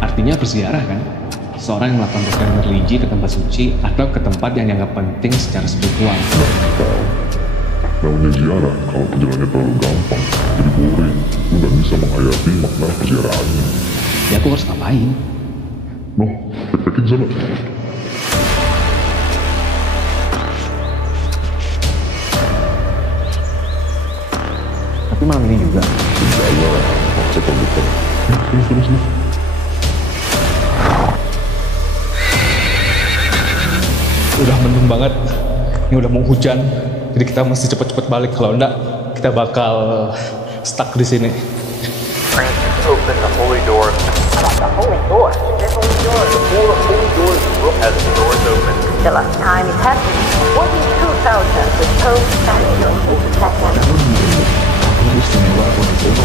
Artinya berziarah kan? Seorang yang melakukan ritual religi ke tempat suci atau ke tempat yang dianggap penting secara spiritual. Namanya ziarah, kalau perjalanannya terlalu gampang, jadi boring. Lu gak bisa menghayati makna perziarahannya. Ya aku harus ngapain? Noh, backpacking sana. Tapi malam ini juga. Enggak, maksa terbuka. Sini. Udah mendung banget, ini udah mau hujan, jadi kita mesti cepet-cepet balik, kalau enggak kita bakal stuck di sini. Francis opened the holy door. The holy door? There's holy door. The holy door of the book has the doors open. The last time it happened was in 2000 with Pope Benedict. Ini istimewa untuk